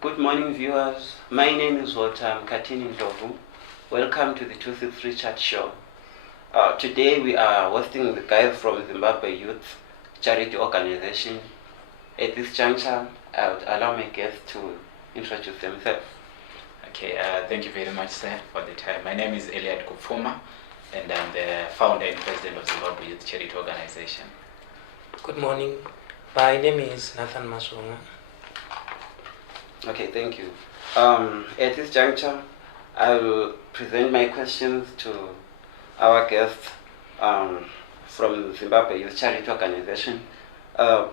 Good morning, viewers. My name is Walter Katini Ndovu. Welcome to the 263 Chat Show. Today we are hosting the guys from Zimbabwe Youth Charity Organization. At this juncture, I would allow my guests to introduce themselves. Okay, thank you very much, sir, for the time. My name is Eliad Kupfuma, and I'm the founder and president of Zimbabwe Youth Charity Organization. Good morning. My name is Nathan Masonga. Okay, thank you. At this juncture, I will present my questions to our guests from Zimbabwe Youth Charity Organization. So,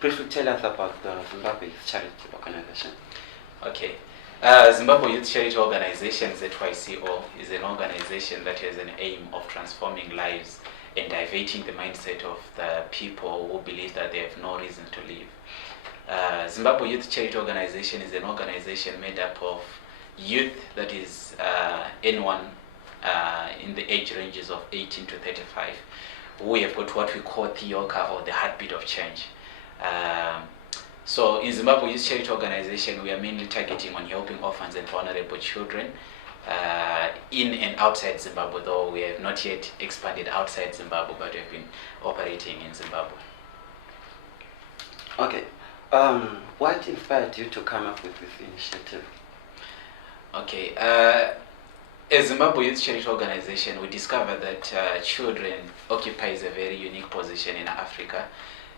briefly tell us about the Zimbabwe Youth Charity Organization. Okay. Zimbabwe Youth Charity Organization, ZYCO, is an organization that has an aim of transforming lives and diverting the mindset of the people who believe that they have no reason to live. Zimbabwe Youth Charity Organization is an organization made up of youth, that is anyone in the age ranges of 18 to 35. We have got what we call Theoka, or the heartbeat of change. So in Zimbabwe Youth Charity Organization, we are mainly targeting on helping orphans and vulnerable children in and outside Zimbabwe, though we have not yet expanded outside Zimbabwe, but we have been operating in Zimbabwe. Okay. What inspired you to come up with this initiative? Okay. As Zimbabwe Youth Charity Organization, we discovered that children occupies a very unique position in Africa,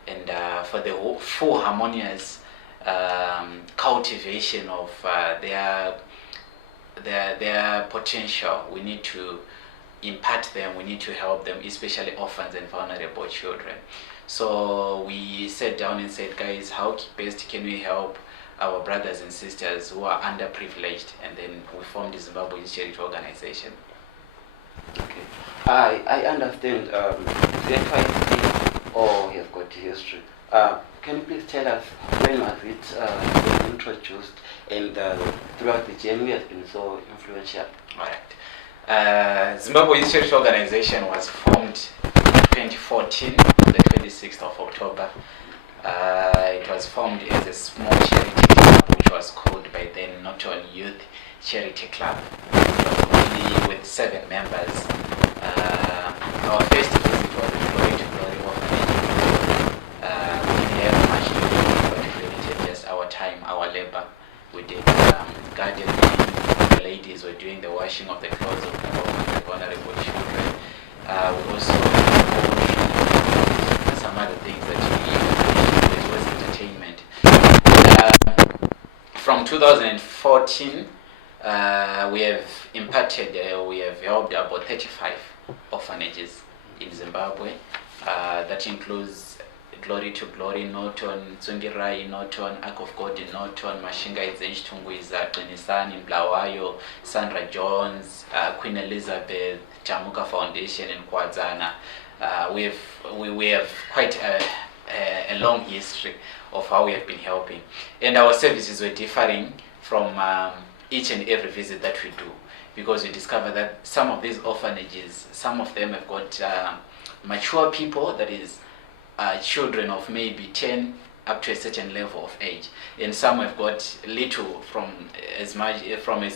and for the full harmonious cultivation of their potential, we need to impart them, we need to help them, especially orphans and vulnerable children. So we sat down and said, guys, how best can we help our brothers and sisters who are underprivileged? And then we formed the Zimbabwe Youth Charity Organization. Okay. I understand ZYC has got history. Can you please tell us when was it introduced, and throughout the journey has been so influential? All right. Zimbabwe Youth Charity Organization was formed in 2014, the 26th of October. It was formed as a small charity club, which was called by then Norton Youth Charity Club. It was only with 7 members. Our first visit was a Glory to Glory orphanage. We didn't have much to do, but we limited just our time, our labor. We did gardening. The ladies were doing the washing of the clothes of the vulnerable children. We also some other things that it was entertainment. From 2014, we have imparted, we have helped about 35 orphanages in Zimbabwe. That includes Glory to Glory Norton, Tsungirai Norton, Ark of God in Norton, Mashinga Izenchitungwiza, Tunisan in Blawayo, Sandra Jones, Queen Elizabeth, Chamuka Foundation in Kwadzana. We have quite a long history of how we have been helping, and our services were differing from each and every visit that we do, because we discover that some of these orphanages, some of them have got mature people, that is children of maybe 10 up to a certain level of age, and some have got little from as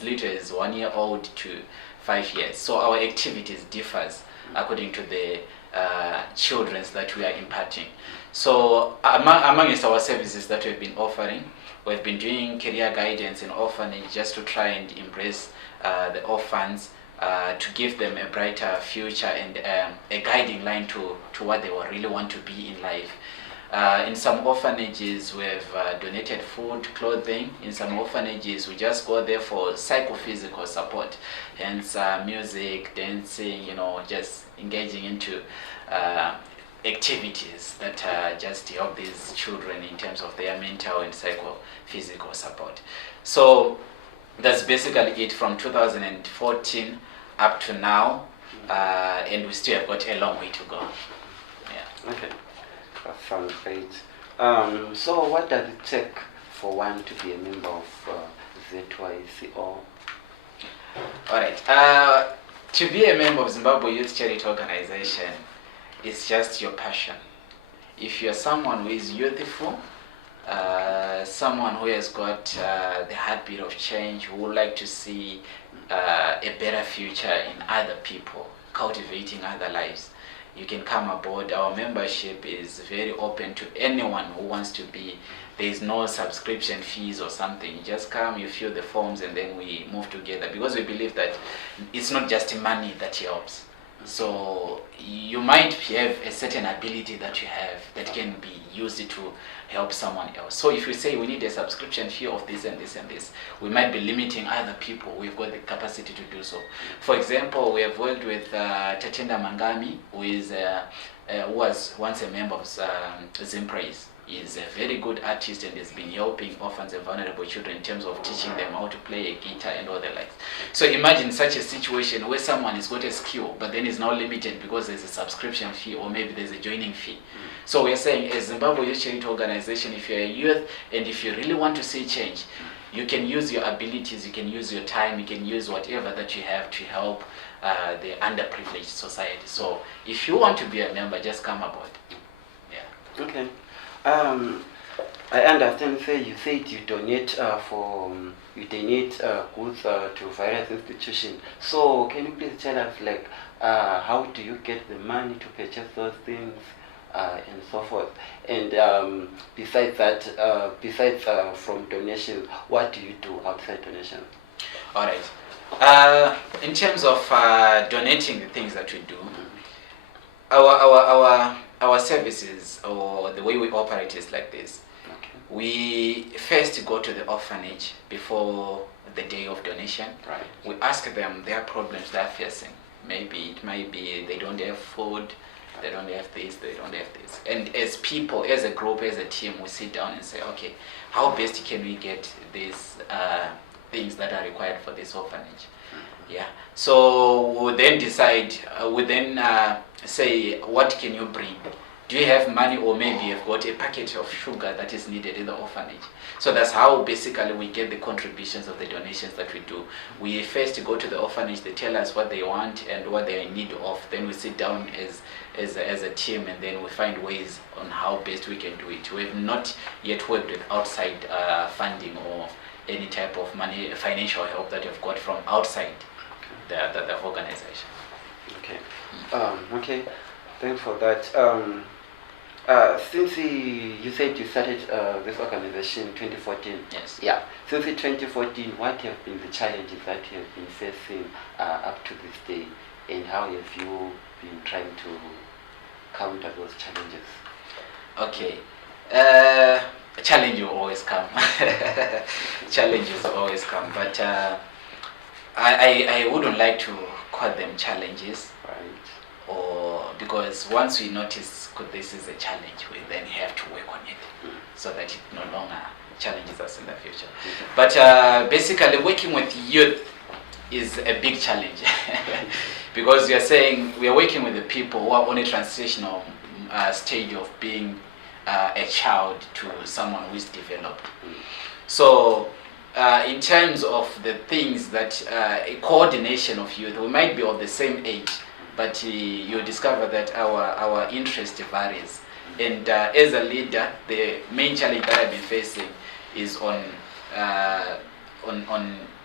little as 1 year old to 5 years. So our activities differs according to the children that we are imparting. So amongst our services that we've been offering, we've been doing career guidance in orphanage, just to try and embrace the orphans, to give them a brighter future and a guiding line to what they really want to be in life. In some orphanages, we've donated food, clothing. In some orphanages, we just go there for psychophysical support, hence music, dancing, just engaging into activities that just help these children in terms of their mental and psychophysical support. So that's basically it from 2014 up to now, and we still have got a long way to go. Yeah. Okay. That sounds great. So what does it take for one to be a member of ZYCO? Alright. To be a member of Zimbabwe Youth Charity Organization is just your passion. If you're someone who is youthful, someone who has got the heartbeat of change, who would like to see a better future in other people, cultivating other lives, you can come aboard. Our membership is very open to anyone who wants to be. There is no subscription fees or something. You just come, you fill the forms, and then we move together, because we believe that it's not just money that helps. So you might have a certain ability that you have that can be used to help someone else. So if we say we need a subscription fee of this and this and this, we might be limiting other people. We've got the capacity to do so. For example, we have worked with Tatenda Mangami, who was once a member of Zimpraise. He's a very good artist and has been helping orphans and vulnerable children in terms of teaching them how to play a guitar and all the likes. So imagine such a situation where someone has got a skill but then is now limited because there's a subscription fee or maybe there's a joining fee. So we're saying, as Zimbabwe Youth Charity Organization, if you're a youth and if you really want to see change, you can use your abilities, you can use your time, you can use whatever that you have to help the underprivileged society. So if you want to be a member, just come aboard. Yeah. Okay. I understand. You said you donate goods to various institutions. So can you please tell us, like, how do you get the money to purchase those things and so forth? And besides that, from donations, what do you do outside donations? All right. In terms of donating the things that we do, our services, or the way we operate, is like this. Okay. We first go to the orphanage before the day of donation. Right. We ask them their problems they're facing. Maybe it might be they don't have food, they don't have this, they don't have this. And as people, as a group, as a team, we sit down and say, okay, how best can we get these things that are required for this orphanage? Yeah. So we'll then decide, say, what can you bring? Do you have money, or maybe you've got a packet of sugar that is needed in the orphanage? So that's how basically we get the contributions of the donations that we do. We first go to the orphanage, they tell us what they want and what they are in need of. Then we sit down as a team, and then we find ways on how best we can do it. We have not yet worked with outside funding or any type of money, financial help that you've got from outside the organization. Okay. Okay. Thanks for that. Since you said you started this organization in 2014. Yes. Yeah. Since 2014, what have been the challenges that you have been facing up to this day, and how have you been trying to counter those challenges? Okay. Challenge will always come. Challenges will always come, but I wouldn't like to call them challenges. Right. Or because once we notice this is a challenge, we then have to work on it so that it no longer challenges us in the future. But basically, working with youth is a big challenge because we are saying we are working with the people who are on a transitional stage of being a child to someone who is developed. So in terms of the things that a coordination of youth, we might be of the same age, but you discover that our interest varies. And as a leader, the main challenge that I've been facing is on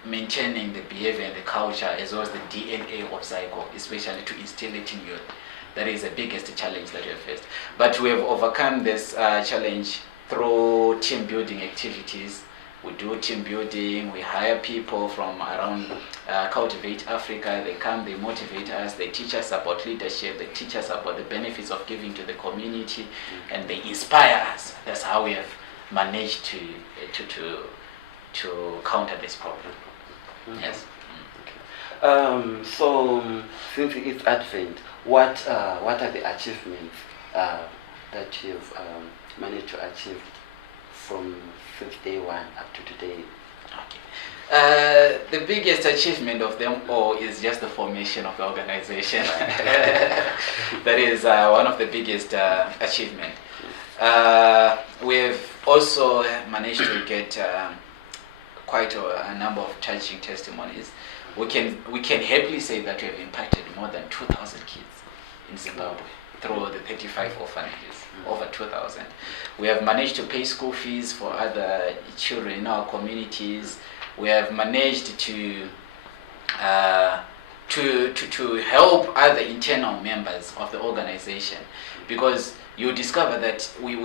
maintaining the behavior and the culture, as well as the DNA of Zygo, especially to instill it in youth. That is the biggest challenge that we have faced. But we have overcome this challenge through team building activities. We do team building, we hire people from around Cultivate Africa. They come, they motivate us, they teach us about leadership, they teach us about the benefits of giving to the community, and they inspire us. That's how we have managed to counter this problem. Yes. So since it's Advent, what are the achievements that you've managed to achieve from since day one up to today? Okay. The biggest achievement of them all is just the formation of the organization. That is one of the biggest achievements. We've also managed to get quite a number of touching testimonies. We can happily say that we have impacted more than 2,000 kids in Zimbabwe. through the 35 orphanages, over 2,000. We have managed to pay school fees for other children in our communities. We have managed to help other internal members of the organization, because you discover that we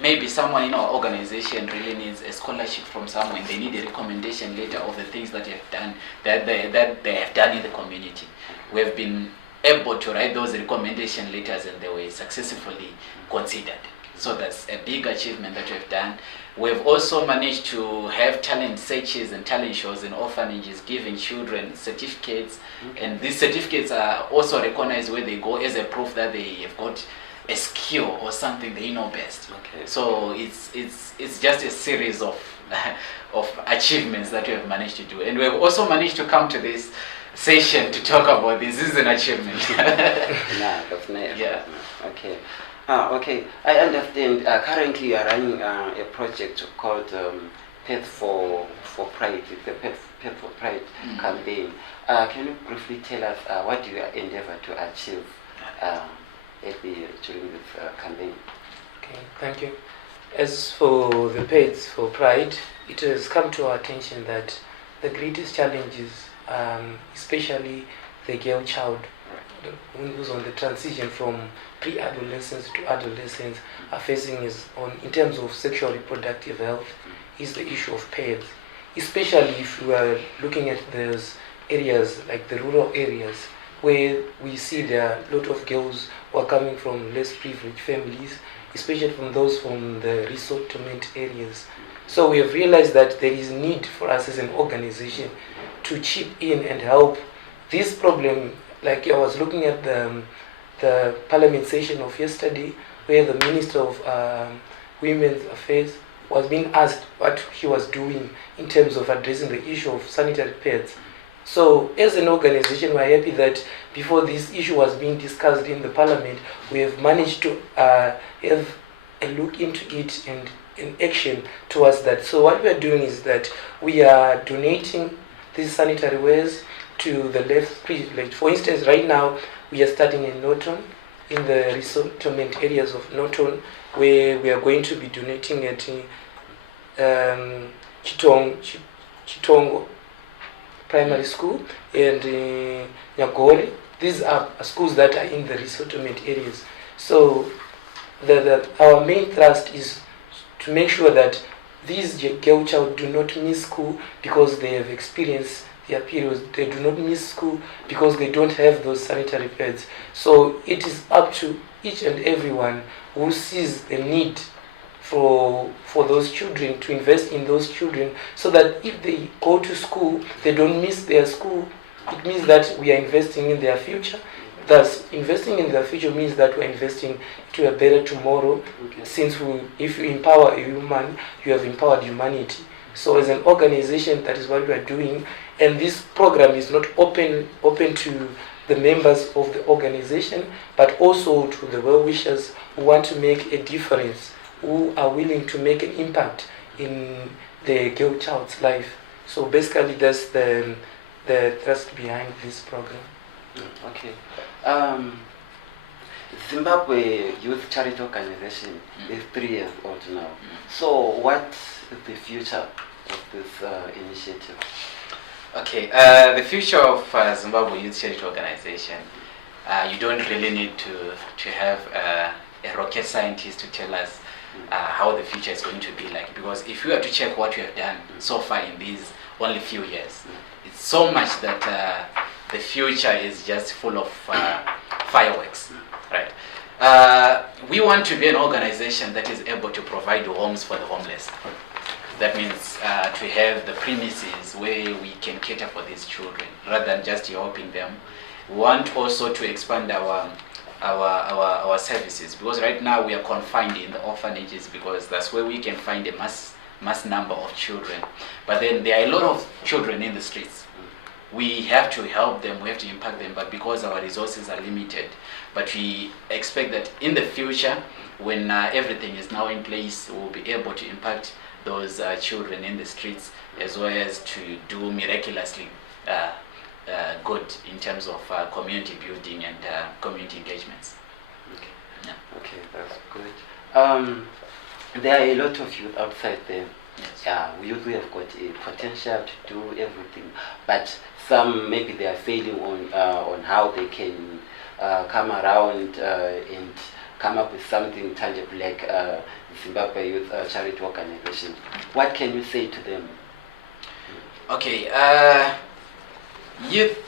maybe someone in our organization really needs a scholarship from someone. They need a recommendation letter of the things that they have done, that they have done in the community. We have been able to write those recommendation letters, and they were successfully considered. So that's a big achievement that we have done. We've also managed to have talent searches and talent shows in orphanages, giving children certificates, and these certificates are also recognized where they go as a proof that they have got a skill or something they know best. Okay. So it's just a series of of achievements that we have managed to do, and we have also managed to come to this session to talk about this. This is an achievement. That's nice. Yeah. Okay. Okay. I understand. Currently, you are running a project called Pets for Pride. It's the Pets for Pride campaign. Can you briefly tell us what you endeavor to achieve during this campaign? Okay, thank you. As for the Pets for Pride, it has come to our attention that the greatest challenges, especially the girl child, who's on the transition from pre-adolescence to adolescence, are facing in terms of sexual reproductive health, is the issue of pets. Especially if we are looking at those areas like the rural areas, where we see there are a lot of girls who are coming from less privileged families, especially from those from the resettlement areas. So we have realized that there is need for us as an organization to chip in and help this problem. Like I was looking at the parliament session of yesterday, where the Minister of Women's Affairs was being asked what he was doing in terms of addressing the issue of sanitary pads. So as an organization, we're happy that before this issue was being discussed in the parliament, we have managed to have a look into it and in action towards that. So what we are doing is that we are donating these sanitary wares to the less privileged. For instance, right now we are starting in Norton, in the resettlement areas of Norton, where we are going to be donating at Chitongo Primary School and Nyagore. These are schools that are in the resettlement areas. So our main thrust is to make sure that these girl child do not miss school because they have experienced their periods. They do not miss school because they don't have those sanitary pads. So it is up to each and everyone who sees the need for those children to invest in those children, so that if they go to school, they don't miss their school. It means that we are investing in their future. Thus, investing in their future means that we're investing to a better tomorrow. Okay. Since if you empower a human, you have empowered humanity. So as an organization, that is what we are doing. And this program is not open to the members of the organization, but also to the well-wishers who want to make a difference, who are willing to make an impact in the girl child's life. So basically, that's the thrust behind this program. Okay. Zimbabwe Youth Charity Organization is 3 years old now. So what is the future of this initiative? Okay, the future of Zimbabwe Youth Charity Organization, you don't really need to have a rocket scientist to tell us how the future is going to be like, because if you were to check what we have done so far in these only few years, it's so much that the future is just full of fireworks, right? We want to be an organization that is able to provide homes for the homeless. That means to have the premises where we can cater for these children rather than just helping them. We want also to expand our services, because right now we are confined in the orphanages because that's where we can find a mass number of children. But then there are a lot of children in the streets. We have to help them, we have to impact them, but because our resources are limited. But we expect that in the future, when everything is now in place, we'll be able to impact those children in the streets, as well as to do miraculously good in terms of community building and community engagements. Okay. Yeah. Okay, that's good. There are a lot of youth outside there. Yes. Yeah, youth who have got a potential to do everything, but some maybe they are failing on how they can come around and come up with something tangible like Zimbabwe Youth Charity Organization. What can you say to them? Okay, youth.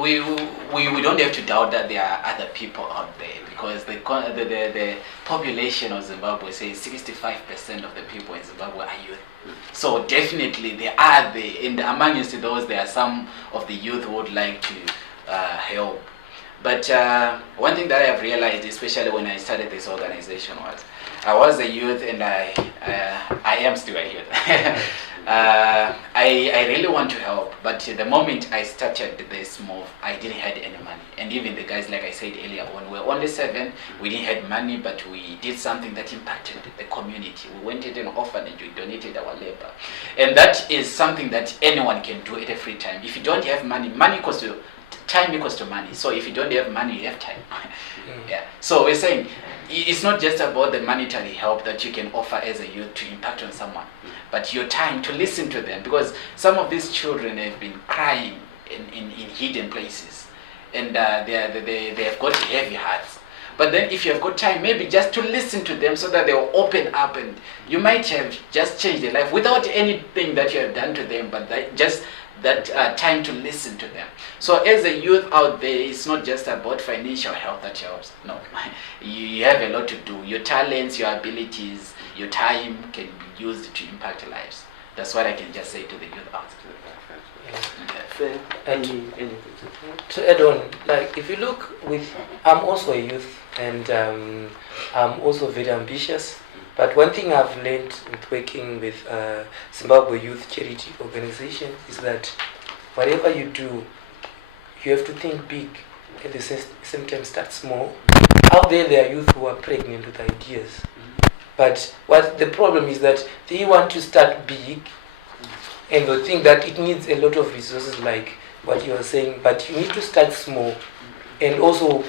We don't have to doubt that there are other people out there, because the population of Zimbabwe says 65% of the people in Zimbabwe are youth. So definitely there are and amongst those there are some of the youth who would like to help. But one thing that I have realized, especially when I started this organization, was I was a youth, and I am still a youth. I really want to help, but the moment I started this move, I didn't have any money. And even the guys, like I said earlier on, we were only 7, we didn't have money, but we did something that impacted the community. We went into an orphanage, we donated our labor. And that is something that anyone can do at a free time. If you don't have money, money equals to time equals to money. So if you don't have money, you have time. Yeah. So we're saying it's not just about the monetary help that you can offer as a youth to impact on someone, but your time to listen to them, because some of these children have been crying in hidden places, and they have got heavy hearts. But then if you have got time, maybe just to listen to them so that they will open up, and you might have just changed their life without anything that you have done to them, but just that time to listen to them. So as a youth out there, it's not just about financial help that helps. No, you have a lot to do. Your talents, your abilities, your time can be used to impact lives. That's what I can just say to the youth out there. And to add on, like if you look I'm also a youth, and I'm also very ambitious. But one thing I've learned with working with Zimbabwe Youth Charity Organization is that whatever you do, you have to think big, at the same time start small. Out there are youth who are pregnant with ideas. But what the problem is that they want to start big, and they think that it needs a lot of resources, like what you are saying, but you need to start small, and also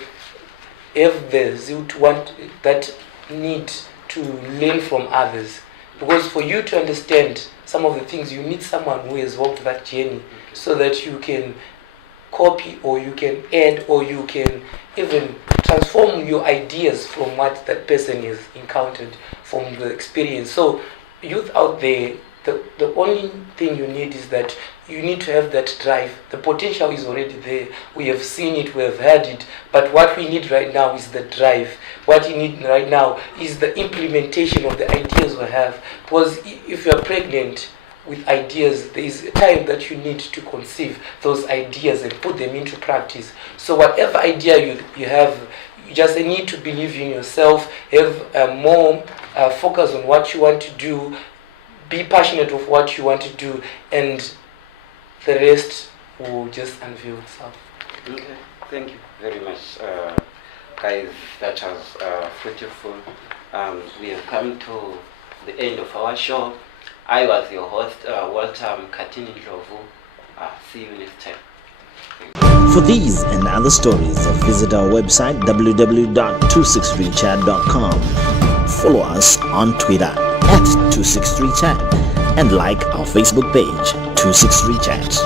have the zeal to want that need to learn from others. Because for you to understand some of the things, you need someone who has walked that journey, so that you can copy, or you can add, or you can even transform your ideas from what that person has encountered from the experience. So youth out there, the only thing you need is that you need to have that drive. The potential is already there. We have seen it, we have had it. But what we need right now is the drive. What you need right now is the implementation of the ideas we have. Because if you are pregnant with ideas, there is a time that you need to conceive those ideas and put them into practice. So whatever idea you have, you just need to believe in yourself, have more focus on what you want to do, be passionate of what you want to do, and the rest will just unveil itself. Okay, thank you very much, guys. That was fruitful. We have come to the end of our show. I was your host, Walter Katini Ndlovu. See you next time. For these and other stories, visit our website www.263chat.com. Follow us on Twitter @263chat and like our Facebook page 263chat.